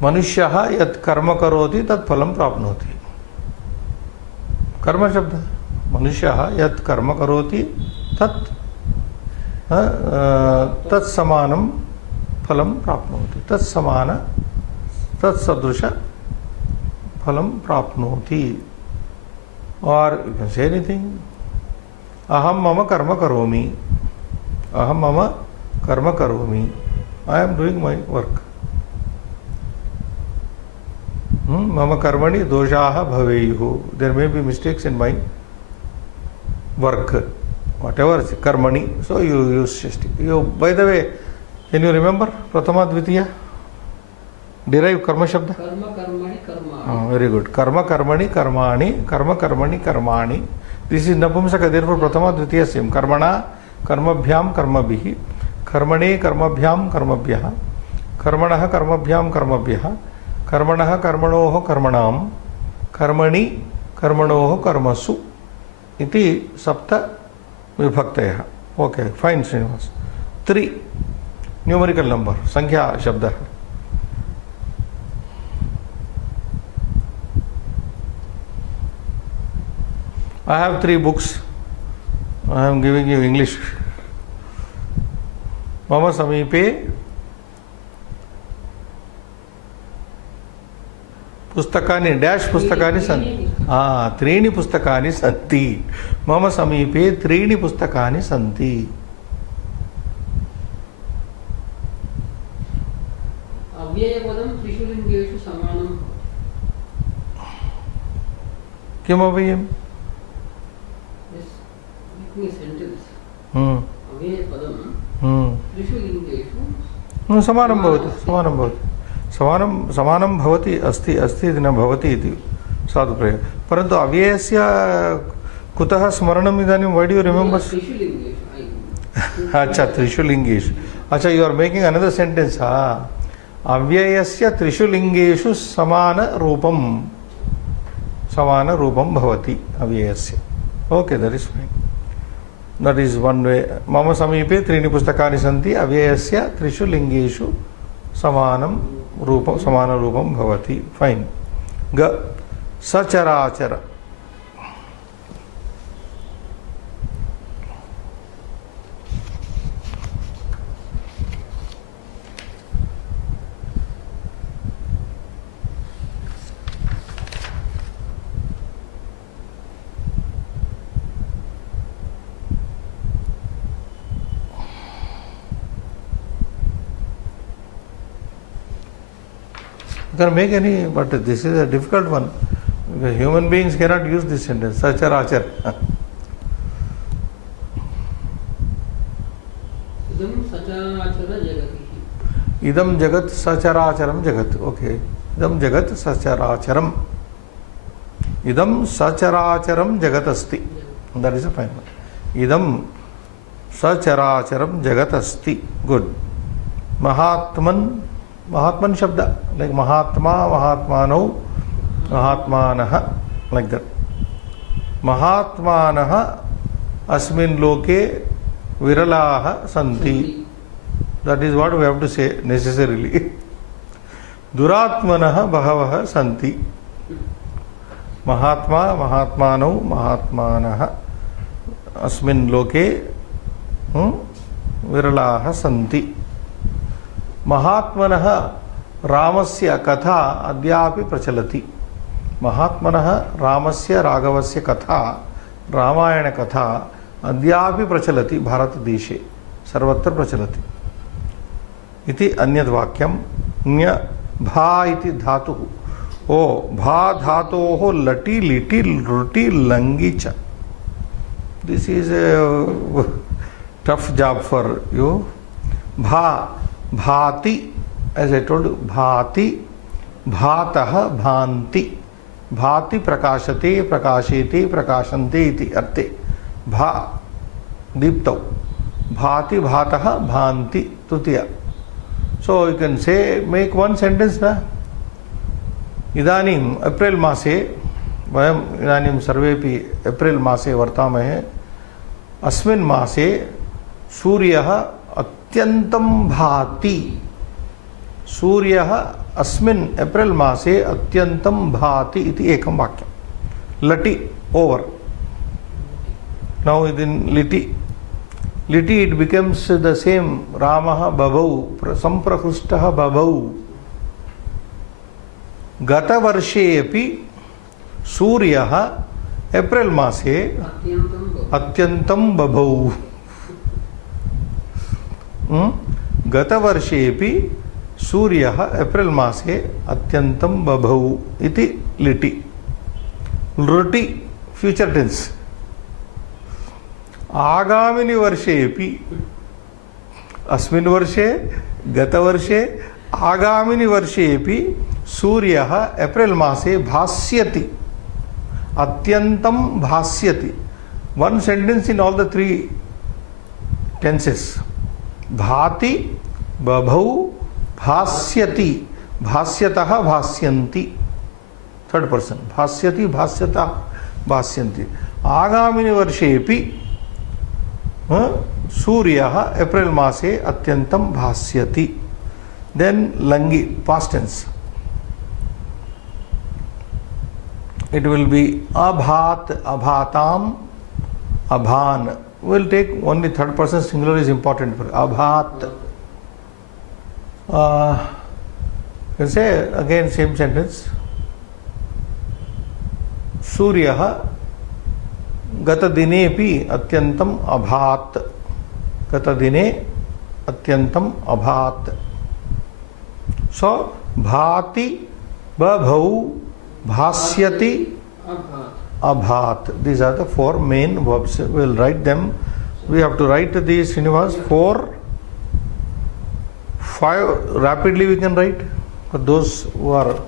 मनुष्यः यत् कर्म करोति तत् फलं प्राप्नोति. कर्म शब्द. मनुष्यः यत् कर्म करोति तत् तत्समानं फलं प्राप्नोति. तत्समान तत्सदृश फलं प्राप्नोति. और you can say anything. अहं मम कर्म करोमि. अहं मम कर्म करोमि. I am doing my work. मम कर्मणि दोषाः भवेयुः. There may be mistakes in my work, whatever karmani. So you use shashti. You, by the way, can you remember Pratama Dvitiya? डिरैव कर्म शब्द कर्म कर्मणि कर्माणि वेरी गुड कर्म कर्मणि कर्माणि कर्म कर्मणि कर्माणि दिस इज नपुंसक देयरफॉर प्रथमा द्वितीय सेम कर्मणा कर्मभ्याम कर्मभिः कर्मणे कर्मभ्याम कर्मभ्यः कर्मणः कर्मभ्याम कर्मभ्यः कर्मणः कर्मणोः कर्मणां कर्मणि कर्मणोः कर्मसु इति सप्त विभक्तयः okay fine Srinivas 3 numerical number संख्या शब्दः I have 3 books. I am giving you English. मम समीपे पुस्तकानि डैश पुस्तकानि सन्ति त्रीणि पुस्तकानि सन्ति मम समीपे त्रीणि पुस्तकानि सन्ति अव्ययपदं त्रिषु लिङ्गेषु समानं किम् अव्ययम् समानं भवति समानं भवति अस्ति अस्ति इति न भवति इति साधु प्रयोग परन्तु अव्ययस्य कुतः स्मरणम् इदानीं वै डू यू रिमेम्बर् अच्छा त्रिषु लिङ्गेषु अच्छा you are making another sentence अव्ययस्य त्रिषु लिङ्गेषु समानरूपं भवति अव्ययस्य okay that is fine that is one way मम समीपे त्रीणि पुस्तकानि सन्ति अव्ययस्य त्रिषु लिङ्गेषु समानरूपं भवति फैन् ग सचराचर You can make any, but this is a difficult one because human beings cannot use this sentence. Sachar-achar. Idam jagat sacharacharam jagat. Okay. Idam jagat sacharacharam. Idam sacharacharam jagat asti. That is a fine one. Idam sacharacharam jagat asti. Good. Mahatman. Mahatman shabda, like Mahatma, Mahatmano, Mahatmanah, like that. Mahatmanah asmin loke viralaha santi. That is what we have to say necessarily. Duratmanah bahavaha santi. Mahatma, Mahatmano, Mahatmanah asmin loke viralaha santi. महात्मनः रामस्य कथा अद्यापि प्रचलति महात्मनः रामस्य राघवस्य कथा रामायण कथा अद्यापि प्रचलति भारतदेशे सर्वत्र प्रचलति इति अन्यद् वाक्यं न्य भा इति धातुः ओ भा धातोः लटि लिटि रुटि लङ्गि च this is a tough job for you भा भाति as I told you भाति भातः भान्ति भाति प्रकाशते प्रकाशेते प्रकाशन्ते इति अर्थे भा दीप्तौ भाति भातः भान्ति तृतीय so you can say make one sentence na इदानीम् एप्रिल मासे वयम् इदानीं सर्वेपि एप्रिल मासे वर्तामहे अस्मिन् मासे सूर्यः अत्यन्तं भाति सूर्यः अस्मिन् एप्रिल मासे अत्यन्तं भाति इति एकं वाक्यं लटि ओवर नाउ इन् लिटि लिटि इट बिकम्स द सेम रामः बभौ संप्रकृष्टः बभौ गतवर्षे अपि सूर्यः एप्रिल मासे अत्यन्तं बभौ गतवर्षेपि सूर्यः एप्रिल मासे अत्यन्तं बभौ इति लिटि लृटि फ्यूचर टेंस आगामिनि वर्षेपि अस्मिन् वर्षे गतवर्षे आगामिनि वर्षेपि सूर्यः एप्रिल् मासे भास्यति अत्यन्तं भास्यति one sentence in all the three tenses bhati babhau bhasyati bhasyatah bhasyanti third person bhasyati bhasyatah bhasyanti आगामिनि वर्षेपि सूर्यः एप्रिल मासे अत्यन्तं भास्यति then langi past tense it will be abhat abhatam abhan will take only third person singular is important for abhat you say again same sentence suryah गतदिनेपि अत्यन्तम् अभात् गतदिने अत्यन्तम् अभात् so bhati babhau bhasyati abhat these are the four main verbs we will write them we have to write these Srinivas 5 rapidly we can write for those who are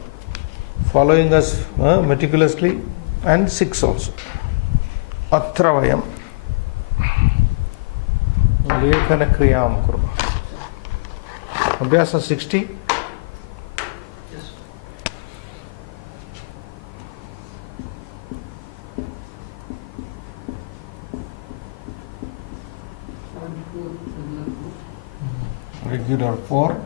following us meticulously and 6 also अत्र वयं लेखनक्रियां कुर्मः अभ्यास 60 regular 4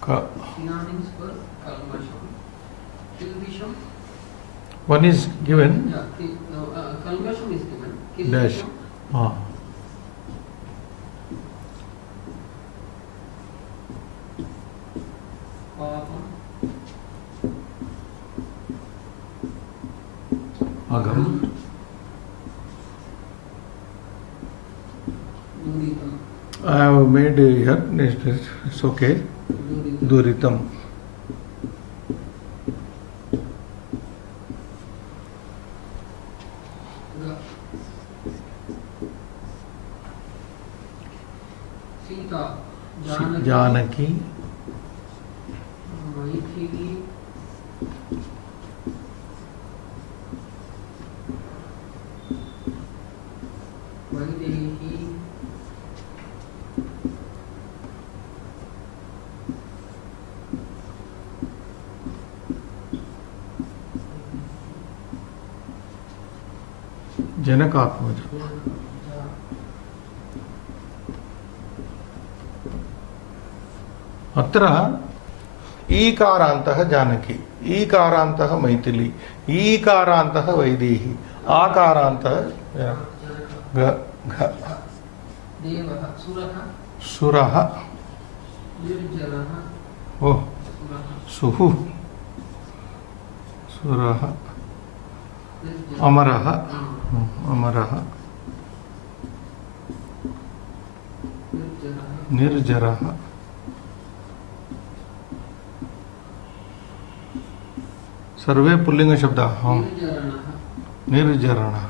ka synonyms for kalmasham. One is given. Kalmasham is given. Dash. Agam. I have made here. It's okay. Duritam. Janaki Maithili Vaidehi जनकात्मज अत्र ईकारान्तः जानकी ईकारान्तः मैथिली ईकारान्तः वैदेही आकारान्तः घ घ देवः सुरः निर्जरः ओह सुः सुरः अमरः अमरः निर्जरः सर्वे pulling शब्दाः निर्जरणः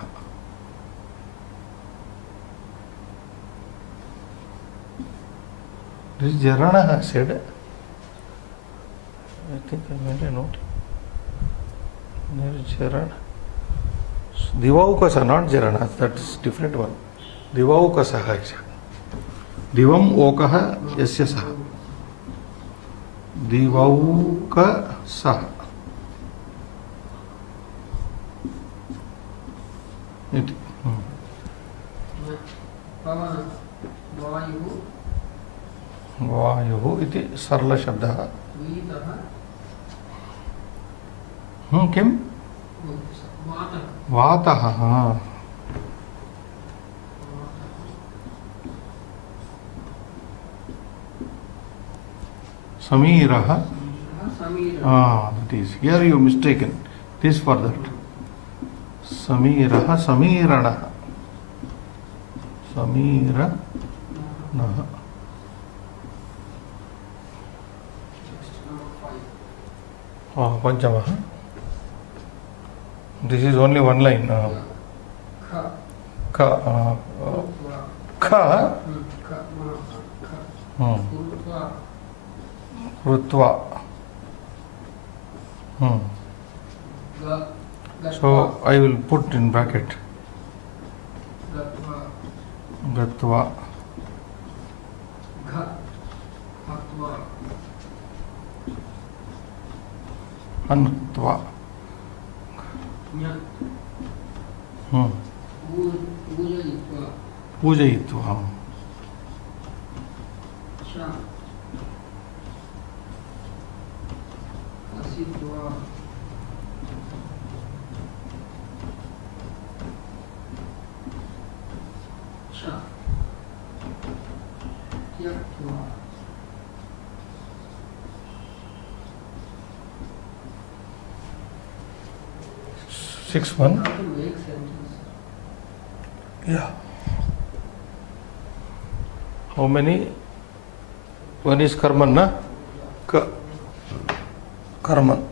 निर्जरणः said I think I made a note निर्जरण दिवाउकसः not jarana that is different one दिवाउकसः is Divam ओकः यस्य सः दिवाउकसः इति वायुः इति सरलशब्दः किं वातः समीरः that is here you mistaken this for that समीरः समीरणः समीरणः पंचमः this is only one line Kha. Krutva. So I will put in bracket. Gatva. Antva. Pujayitva. Six one. Yeah. How many? One is karman, na? Karman.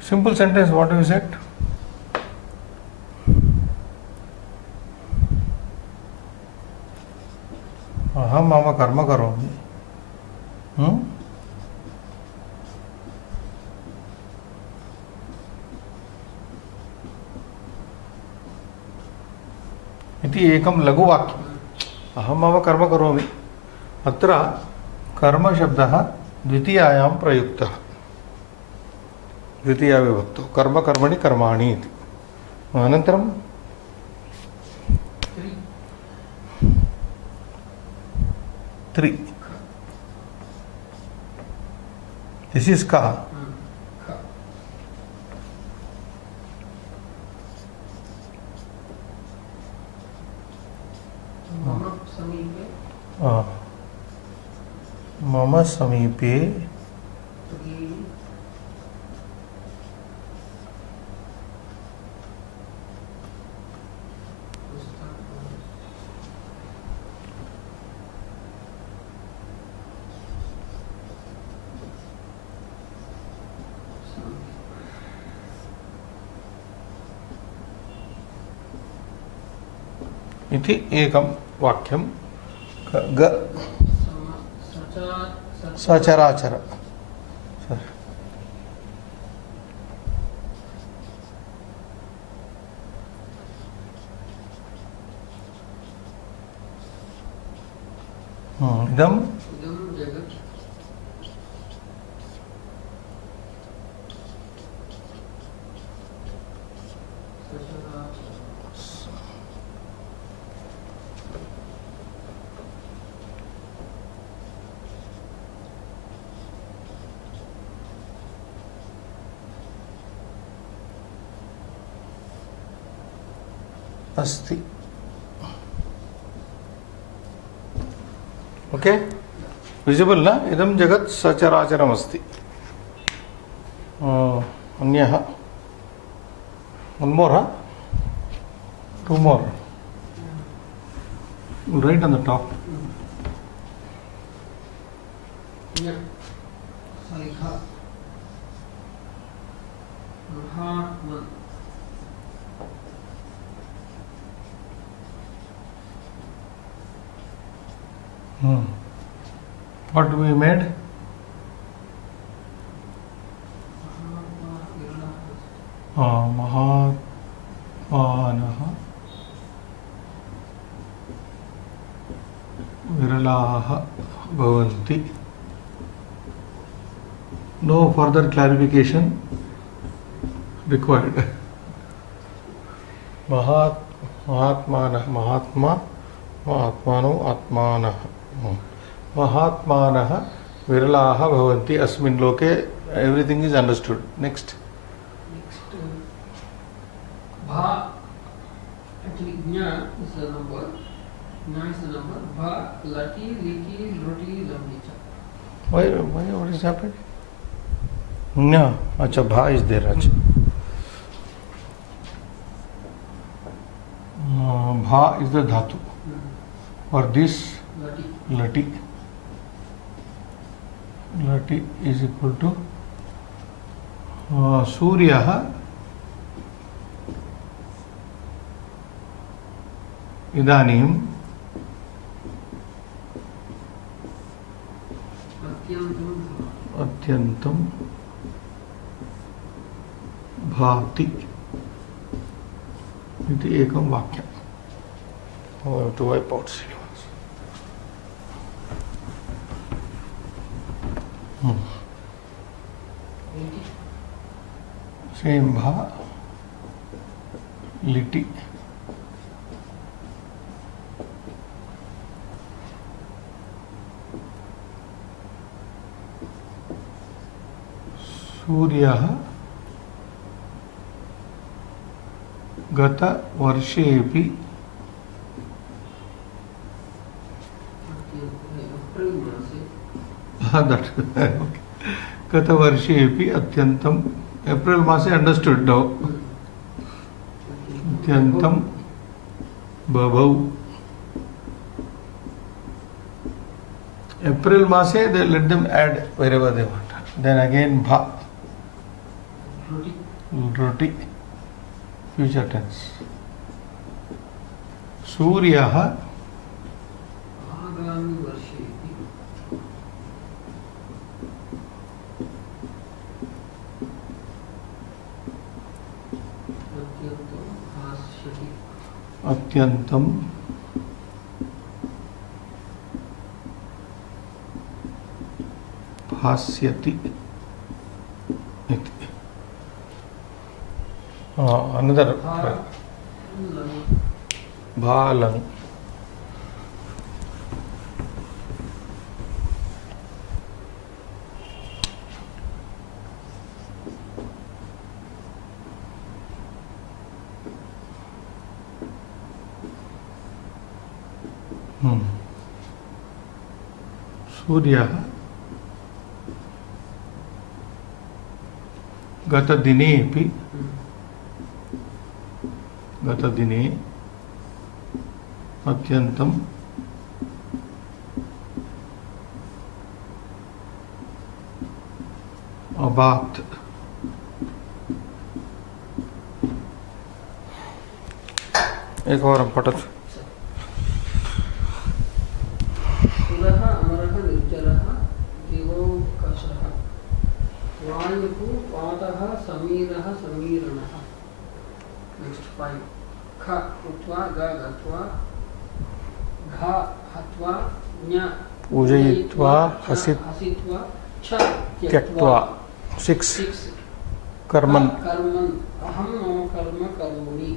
Simple sentence, what have you said? Aham mama karma karomi. इति एकं लघुवाक्यम् अहं मम कर्म करोमि अत्र कर्मशब्दः द्वितीयायां प्रयुक्तः द्वितीयाविभक्तौ कर्म कर्मणि कर्माणि इति अनन्तरं त्रि दिस् इस् कः मम समीपे इति एकं वाक्यं ग सचराचर इदं जगत् अस्ति ओके विजिबल ना इदं जगत् सचराचरमस्ति अन्यः one more huh? Two more right on the top Salikha Mahatma What we made? Mahatmanah Viralaha Bhavanti. No further clarification required. Mahatmanah Mahatma Mahatmano Atmanah Mahatmanah Viralaha Bhavanti Asmin Loke. Everything is understood. Next. Bha. Actually, Gna is the number. Gna is the number. Bha, Lati, Liki, Loti, Lamlicha. Why? What is happening? Gna. Acha, Bha is there. Acha. Bha is the dhatu. For this, Lati. Lati is equal to Suryaha इदानीं अत्यन्तं भाति इति एकं वाक्यम्. I have to wipe out syllabus. Same bha liti. सूर्यः गतवर्षेऽपि गतवर्षेऽपि अत्यन्तं April मासे understood now अत्यन्तं बभौ एप्रिल मासे they let them add wherever they want. Then again bha roti future tense. सूर्यः आगामि वर्षे अत्यन्तं भास्यति इति. Another bhalang. सूर्यः गतदिने अत्यन्तं अभात्. एकवारं पठतु. सुरः अमरः निर्जरः दिवौकशः वायुः पातः समीरः समीरणः. नेक्स्ट 5. ख उत्वा ग गत्वा घ हत्वा ज्ञ पूजयित्वा हसित्वा छ त्यक्त्वा. 6 कर्मन् कर्मन् अहं मम कर्म करोमि.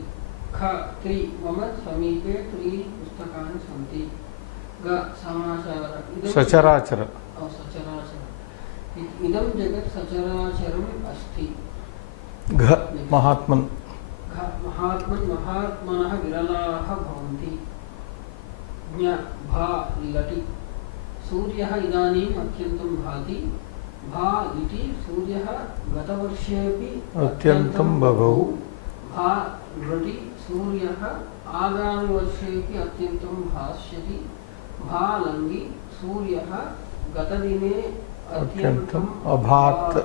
ख 3 मम समीपे 3 पुस्तकानि सन्ति. ग समाचार सचराचर. सचराचर इदं जगत् सचराचरम् अस्ति. घ महात्मन्. महात्मन् महात्मनः विरलाः भवन्ति. ज्ञ भा लटि सूर्यः इदानीम् अत्यन्तं भाति. भा लिटि सूर्यः गतवर्षेऽपि अत्यन्तं बभौ. भा लटि सूर्यः आगामिवर्षेऽपि अत्यन्तं भास्यति. भा लङ्गि सूर्यः गतदिने अत्यन्तम् अभात्.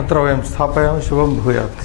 अत्र वयं स्थापयामः. शुभं भूयात्.